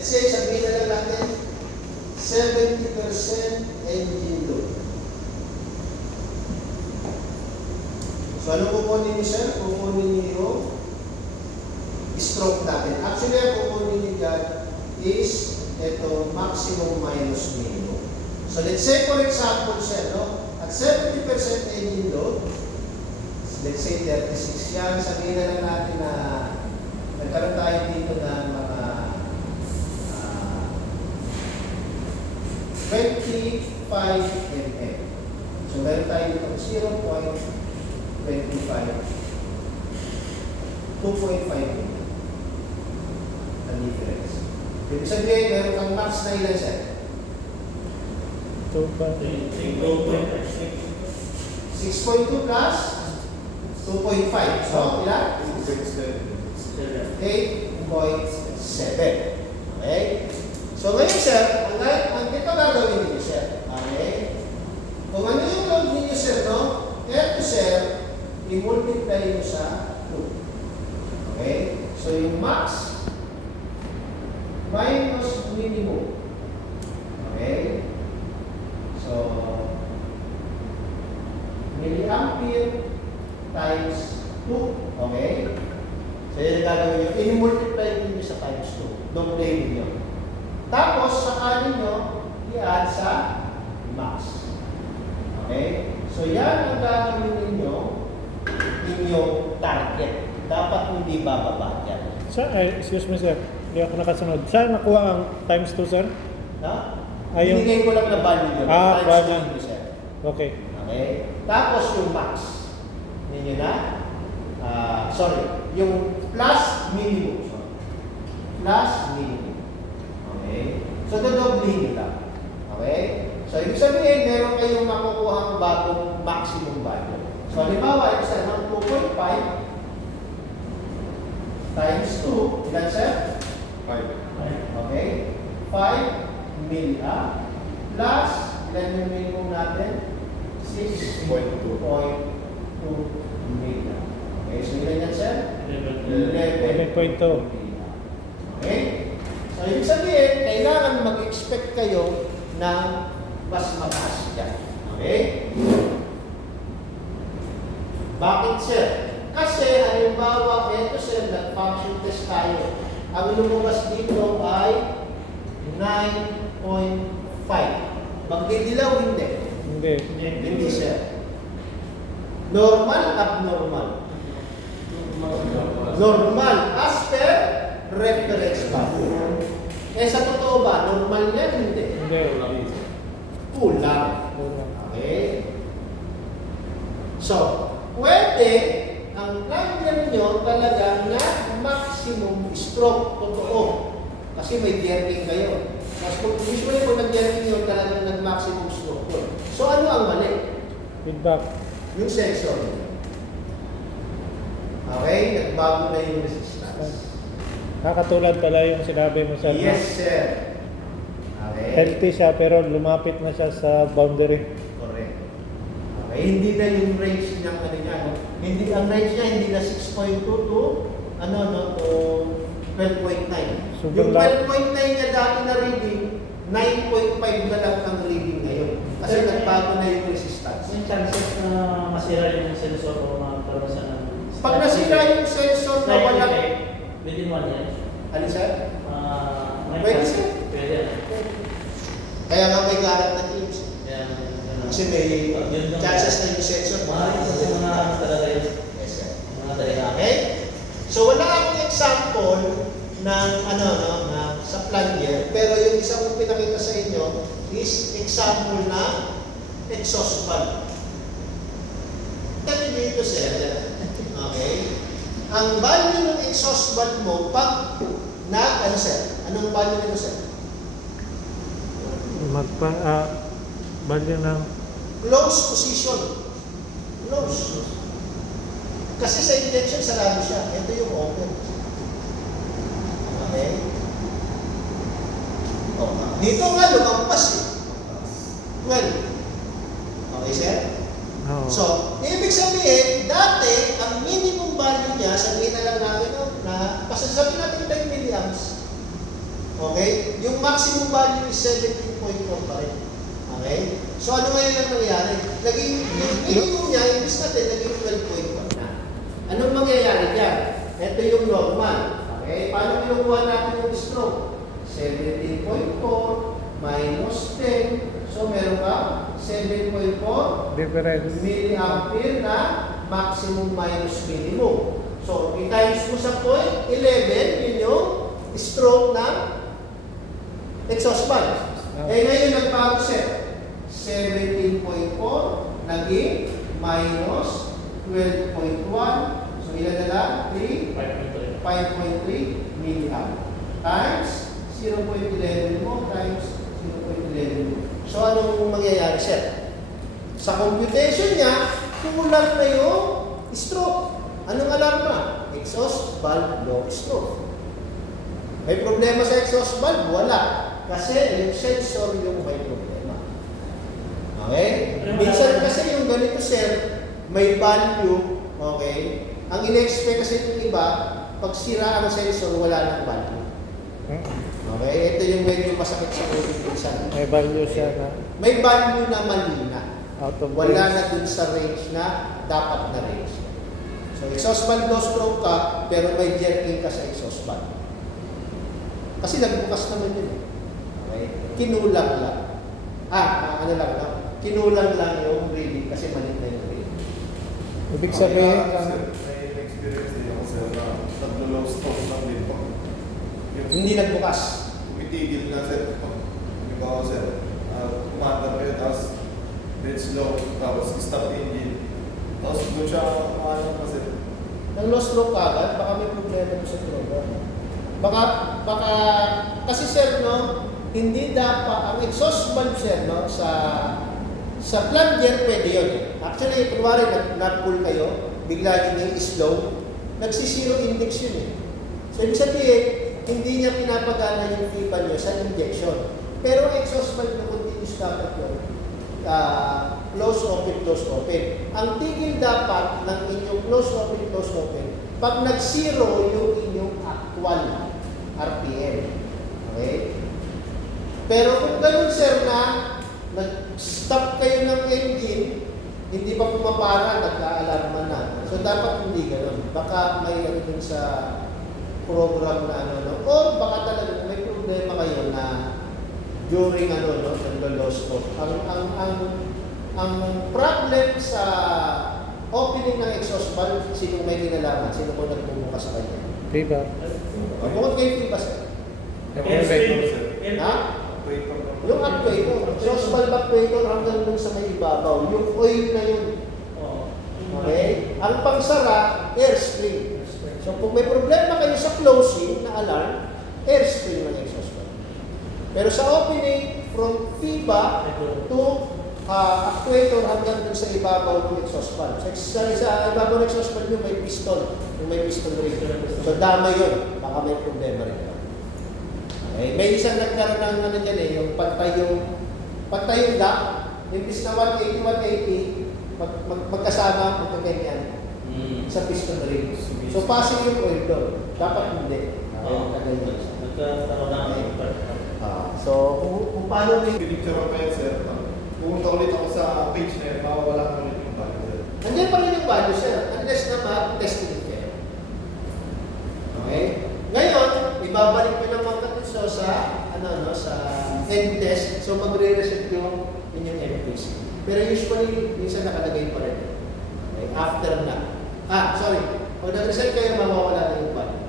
Let's say, sabihin na lang natin, 70% engine load. So, ano kukunin niyo, sir? Kukunin niyo yung stroke natin. Actually, ang kukunin niyo dyan is ito, maximum minus minimum. So, let's say, for example, sir, no? At 70% engine load, let's say 36 yan, sabihin na lang natin na nagkaroon tayo dito ng mga 25 mm. So, meron tayo dito 0.25, 2.5 mm. Ang difference. Ibig sabihin, meron kang max na ilan, sir? 2.5. 6.2 plus 2.5. So, ilan? 8.7. Okay? So, ngayon, sir, ang ito gagawin ninyo, sir. Okay? Kung ano yung load ninyo, sir, no? Ito, sir, i-multiply nyo sa 2. Okay? So, yung max minus minimum. Okay? So, milliampere times 2. Okay? So, yun ang gagawin nyo. I-multiply nyo sa times 2. Don't play with nyo. Tapos, saka ninyo i-add sa max. Okay? So, yan ang gagawin ninyo inyong target. Dapat hindi bababa yan. Excuse me, sir. Hindi ako nakasunod. Saan nakuha ang times 2, sir? No? Ayun. Binigay ko lang na value yun. value. Times 2 sir. Okay. Okay? Tapos yung max. Ninyo na? Yung plus minimum. Sorry. Plus minimum. Okay? So, dodoblihin nyo lang. Okay? So, ibig sabihin, meron kayong makukuha ang bagong maximum value. So, halimbawa, ito sa 2.5 times 2, ilan, sir? 5. Okay? 5 millia plus, ilan yung minimum natin? 6.2 millia. Okay, so ilan yan, sir? 11.2. Okay? So, ibig sabihin, kailangan mag-expect kayo ng mas mataas dyan. Okay? Bakit, sir? Kasi, halimbawa, ito, sir, nag-function test tayo. Ang lumabas dito ay 9.5. Magdidilaw, hindi. Hindi, sir. Normal, abnormal. Normal, as per reference value. Eh, sa totoo ba, normal yan? Hindi. Kulang. Okay? So, pwede ang plunger nyo talaga na maximum stroke. Totoo. Kasi may jerking kayo. Mas usually kung nag-jerking nyo, talagang nag-maximum stroke yun. So, ano ang mali? Feedback. Yung sensor. Okay? Nagbago na yung resistance. Nakatulad pala yung sinabi mo, sir. Yes, sir. Okay? Healthy siya pero lumapit na siya sa boundary. Correct. Okay? Hindi na yung range ng ano niya, no? Hindi, ang range niya hindi na 6.2 to, to 12.9. Yung 12.9 niya dati na reading, 9.5 na lang ang reading ngayon. Kasi nagbago na yung resistance. Yung chances na masira yung sensor o magkaroon sa ng... Pag nasira yung sensor na wala... Within 1 year? Ano, sir? May Pwede, chance. sir. Pwede. Kaya nga may garant na teams. Kasi may chances na yung sensor. Maaaring kasi mga talaga yun. Yes, sir. Mga talaga. Okay? So wala akong example ng na sa plunger, pero yung isa kong pinakita sa inyo is example na exhaust valve. Ito dito, sir. Okay? Ang value ng exhaust valve mo pag sir? Anong value nito, sir? Value ng Close position. Close. Kasi sa injection, sarado siya. Ito yung open. Okay? Dito nga, lumampas eh. 12. Okay, sir? Oo. So, ibig sabihin, dati, ang minimum value niya, sabihin na lang natin, na pasasabihin natin 10 milliamps. Okay? Yung maximum value is 17.4 pa rin. Okay? So ano ngayon ang nangyayari? Naging, yung minimum niya, imbis natin, naging 12.1 na. Anong mangyayari dyan? Ito yung normal. Okay? Paano kinukuha natin yung stroke? 17.4 minus 10. So meron ka 7.4 Difference. milliampere na maximum minus minimum. So, i-times mo sa 0.11, yun yung stroke ng exhaust valve. Eh ngayon nagbago sir. 17.4 naging minus 12.1. So ilan na lang? 5.3 milliamp. Times 0.11 mo times 0.11 mo. So anong mangyayari sir? Sa computation niya, kulang na yung stroke. Anong alarma? Exhaust valve low stroke. May problema sa exhaust valve? Wala. Kasi yung sensor yung may problema. Okay? Minsan kasi yung ganito sir, may value, okay? Ang in-expect kasi yung iba, pag sira ang sensor, wala nang value. Okay? Ito yung medyo masakit sa ulit minsan. May value siya na May value na mali na. out of Wala range. na dun sa range na dapat na range. So, exhaust valve low stroke ka, pero may jerking ka sa exhaust valve. Kasi nagbukas naman yun. Okay? Kinulang lang. Ano lang, no? Kinulang lang yung reading kasi mali na yung reading. Ibig sabihin, May experience din ako sir na naglo-low stroke lang din po. Hindi nagbukas. Tumitigil na sir. Halimbawa sir, umaandar kayo tapos dead slow, tapos stop engine. Tapos doon siya umaandar na sir. Nang low stroke ka agad, baka may problema mo sa program. Baka, kasi sir, no, hindi dapat, ang exhaust valve sir, no, sa plunger pwede yun. Actually, kunwari, nag-pull kayo, bigla nyo yung slow, nagsisiro index yun eh. So, ibig sabihin, hindi niya pinapagana yung pipa nyo sa injection. Pero ang exhaust valve na continuous dapat yun, close open, close open. Ang tigil dapat ng inyong close open, pag nag-zero yung inyong actual RPM. Okay? Pero kung ganun sir na nag-stop kayo ng engine, hindi pa pumapara, nagka-alarma na. So dapat hindi ganun. Baka may ano dun sa program na ano, o baka talaga may problema kayo na during naglo-low stroke. Ang problem sa opening ng exhaust valve, sino may kinalaman, sino ko nagbubukas sa kanya. diba? Bukod kayo fiba sir. Actuator sir. Ha? Actuator lang. Yung actuator, exhaust valve actuator hanggang dun sa may ibabaw, yung oil na yun. Okay? Ang pangsara, air spring. So kung may problema kayo sa closing na alarm, air spring ng exhaust valve. Pero sa opening, from FIBA to actuator hanggang dun sa ibabaw ng exhaust valve. Sa ibabaw ng exhaust valve yung may piston, ring. So dama yun, baka may problema rin. Okay? May isang nagkaroon ng ano dyan eh, yung pagtayong duct, imbis na 180, magkasama, magkaganyan sa piston ring. So passing yung oil doon. Dapat hindi. Nagkataon na So kung paano rin, Pinicture ko yan sir. Pumunta ulit ako sa page na yun, mawawala ko ulit yung value sir. nandiyan pa rin yung value sir, unless na mag-testing kayo. Okay? Ngayon, ibabalik ko naman ito sa sa end test. So magre-reset yung inyong MPC. Pero usually, minsan nakalagay pa rin. Okay? After na. Sorry. Pag nag-reset kayo, mawawala na yung value.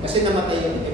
Kasi namatay yung